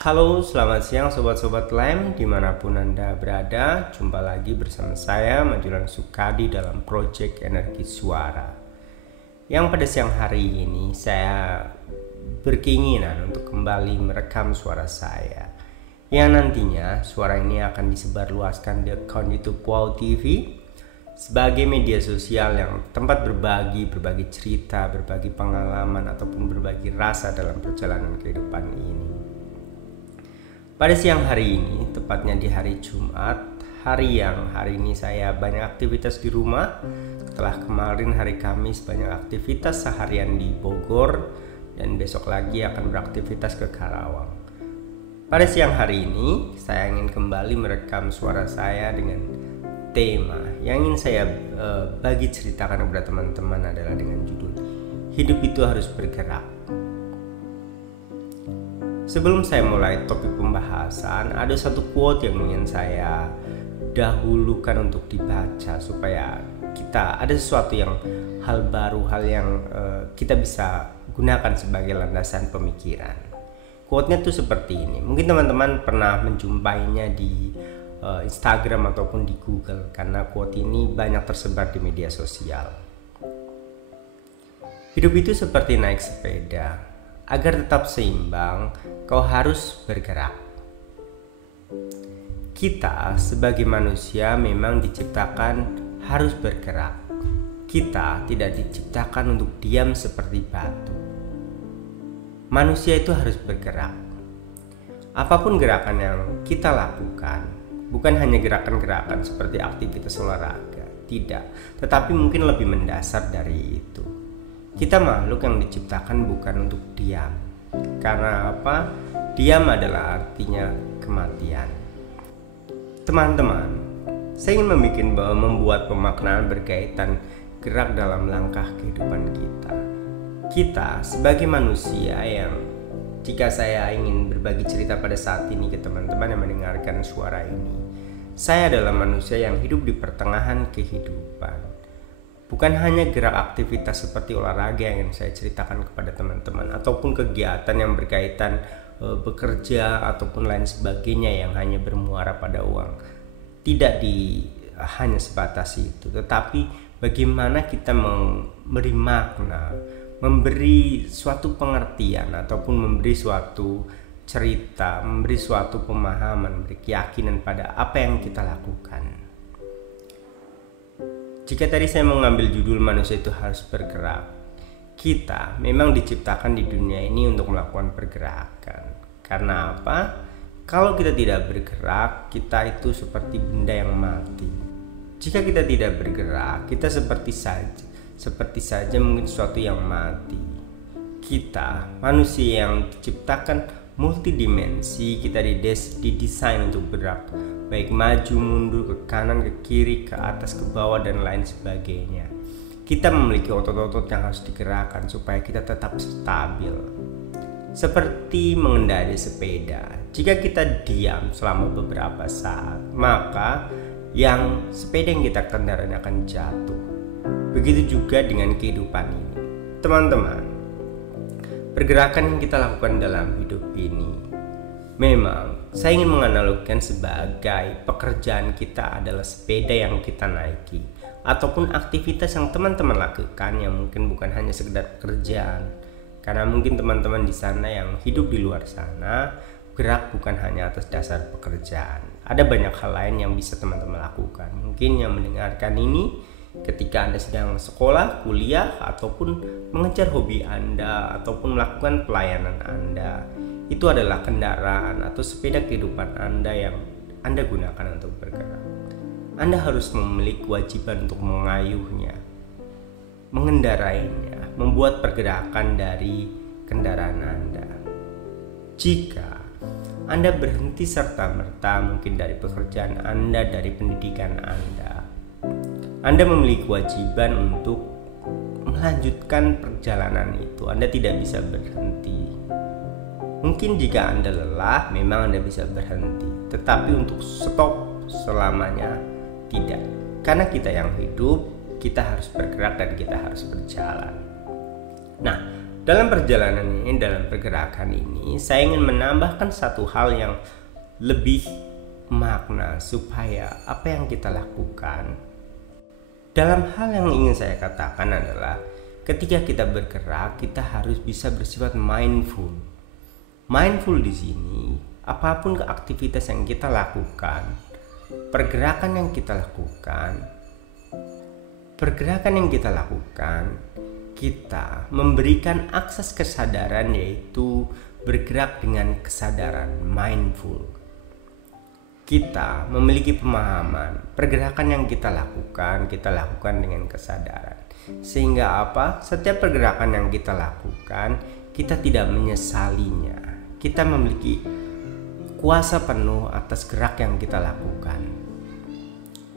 Halo, selamat siang sobat-sobat Lem dimanapun Anda berada. Jumpa lagi bersama saya Majulan Sukadi dalam Project Energi Suara. Yang pada siang hari ini saya berkeinginan untuk kembali merekam suara saya, yang nantinya suara ini akan disebarluaskan di akun YouTube Wow TV sebagai media sosial yang tempat berbagi cerita, berbagi pengalaman ataupun berbagi rasa dalam perjalanan kehidupan ini. Pada siang hari ini, tepatnya di hari Jumat, hari ini saya banyak aktivitas di rumah. Setelah kemarin hari Kamis banyak aktivitas seharian di Bogor, dan besok lagi akan beraktivitas ke Karawang. Pada siang hari ini, saya ingin kembali merekam suara saya dengan tema yang ingin saya bagi ceritakan kepada teman-teman adalah dengan judul Hidup itu harus bergerak. Sebelum saya mulai topik pembahasan, ada satu quote yang ingin saya dahulukan untuk dibaca supaya kita ada sesuatu yang hal baru, hal yang kita bisa gunakan sebagai landasan pemikiran. Quote-nya tuh seperti ini. Mungkin teman-teman pernah menjumpainya di Instagram ataupun di Google, karena quote ini banyak tersebar di media sosial. Hidup itu seperti naik sepeda. Agar tetap seimbang, kau harus bergerak. Kita sebagai manusia memang diciptakan harus bergerak. Kita tidak diciptakan untuk diam seperti batu. Manusia itu harus bergerak. Apapun gerakan yang kita lakukan, bukan hanya gerakan-gerakan seperti aktivitas olahraga, tidak, tetapi mungkin lebih mendasar dari itu. Kita makhluk yang diciptakan bukan untuk diam. Karena apa? Diam adalah artinya kematian. Teman-teman, saya ingin membuat pemaknaan berkaitan gerak dalam langkah kehidupan kita. Kita sebagai manusia yang, jika saya ingin berbagi cerita pada saat ini ke teman-teman yang mendengarkan suara ini, saya adalah manusia yang hidup di pertengahan kehidupan. Bukan hanya gerak aktivitas seperti olahraga yang ingin saya ceritakan kepada teman-teman, ataupun kegiatan yang berkaitan bekerja ataupun lain sebagainya yang hanya bermuara pada uang. Tidak hanya sebatas itu, tetapi bagaimana kita memberi makna, memberi suatu pengertian ataupun memberi suatu cerita, memberi suatu pemahaman, memberi keyakinan pada apa yang kita lakukan. Jika tadi saya mengambil judul manusia itu harus bergerak, kita memang diciptakan di dunia ini untuk melakukan pergerakan. Karena apa? Kalau kita tidak bergerak, kita itu seperti benda yang mati. Jika kita tidak bergerak, kita seperti saja mungkin sesuatu yang mati. Kita manusia yang diciptakan multidimensi, kita didesain untuk bergerak, baik maju, mundur, ke kanan, ke kiri, ke atas, ke bawah, dan lain sebagainya. Kita memiliki otot-otot yang harus digerakkan supaya kita tetap stabil. Seperti mengendarai sepeda, jika kita diam selama beberapa saat, maka sepeda yang kita kendarai akan jatuh. Begitu juga dengan kehidupan ini. Teman-teman, pergerakan yang kita lakukan dalam hidup ini, memang saya ingin menganalogikan sebagai pekerjaan kita adalah sepeda yang kita naiki, ataupun aktivitas yang teman-teman lakukan yang mungkin bukan hanya sekedar pekerjaan. Karena mungkin teman-teman di sana yang hidup di luar sana, gerak bukan hanya atas dasar pekerjaan. Ada banyak hal lain yang bisa teman-teman lakukan. Mungkin yang mendengarkan ini ketika Anda sedang sekolah, kuliah, ataupun mengejar hobi Anda, ataupun melakukan pelayanan Anda, itu adalah kendaraan atau sepeda kehidupan Anda yang Anda gunakan untuk bergerak. Anda harus memiliki kewajiban untuk mengayuhnya, mengendarainya, membuat pergerakan dari kendaraan Anda. Jika Anda berhenti serta-merta mungkin dari pekerjaan Anda, dari pendidikan Anda memiliki kewajiban untuk melanjutkan perjalanan itu. Anda tidak bisa berhenti. Mungkin jika Anda lelah, memang Anda bisa berhenti. Tetapi untuk stop selamanya, tidak. Karena kita yang hidup, kita harus bergerak dan kita harus berjalan. Nah, dalam perjalanan ini, dalam pergerakan ini, saya ingin menambahkan satu hal yang lebih makna supaya apa yang kita lakukan. Dalam hal yang ingin saya katakan adalah ketika kita bergerak, kita harus bisa bersifat mindful. Mindful di sini, apapun aktivitas yang kita lakukan, pergerakan yang kita lakukan, kita memberikan akses kesadaran, yaitu bergerak dengan kesadaran, mindful. Kita memiliki pemahaman, pergerakan yang kita lakukan dengan kesadaran. Sehingga apa? Setiap pergerakan yang kita lakukan, kita tidak menyesalinya. Kita memiliki kuasa penuh atas gerak yang kita lakukan.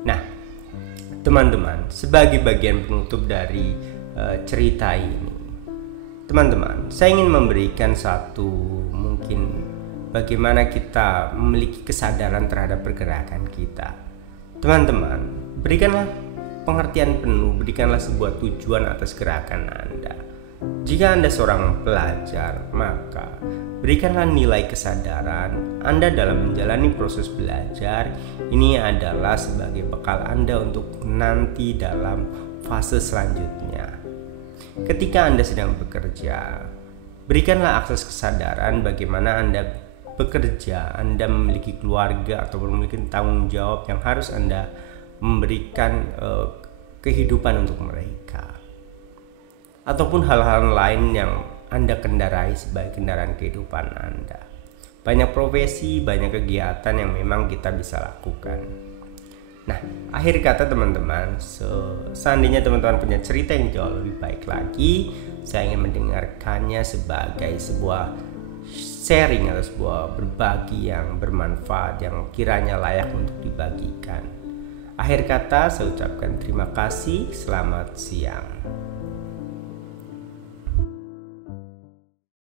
Nah, teman-teman, sebagai bagian penutup dari cerita ini, teman-teman, saya ingin memberikan satu mungkin bagaimana kita memiliki kesadaran terhadap pergerakan kita. Teman-teman, berikanlah pengertian penuh, berikanlah sebuah tujuan atas gerakan Anda. Jika Anda seorang pelajar, maka berikanlah nilai kesadaran Anda dalam menjalani proses belajar. Ini adalah sebagai bekal Anda untuk nanti dalam fase selanjutnya. Ketika Anda sedang bekerja, berikanlah akses kesadaran bagaimana Anda bekerja, Anda memiliki keluarga atau memiliki tanggung jawab yang harus Anda memberikan kehidupan untuk mereka, ataupun hal-hal lain yang Anda kendarai sebagai kendaraan kehidupan Anda. Banyak profesi, banyak kegiatan yang memang kita bisa lakukan. Nah, akhir kata teman-teman, seandainya teman-teman punya cerita yang jauh lebih baik lagi, saya ingin mendengarkannya sebagai sebuah sharing atau sebuah berbagi yang bermanfaat, yang kiranya layak untuk dibagikan. Akhir kata, saya ucapkan terima kasih, selamat siang.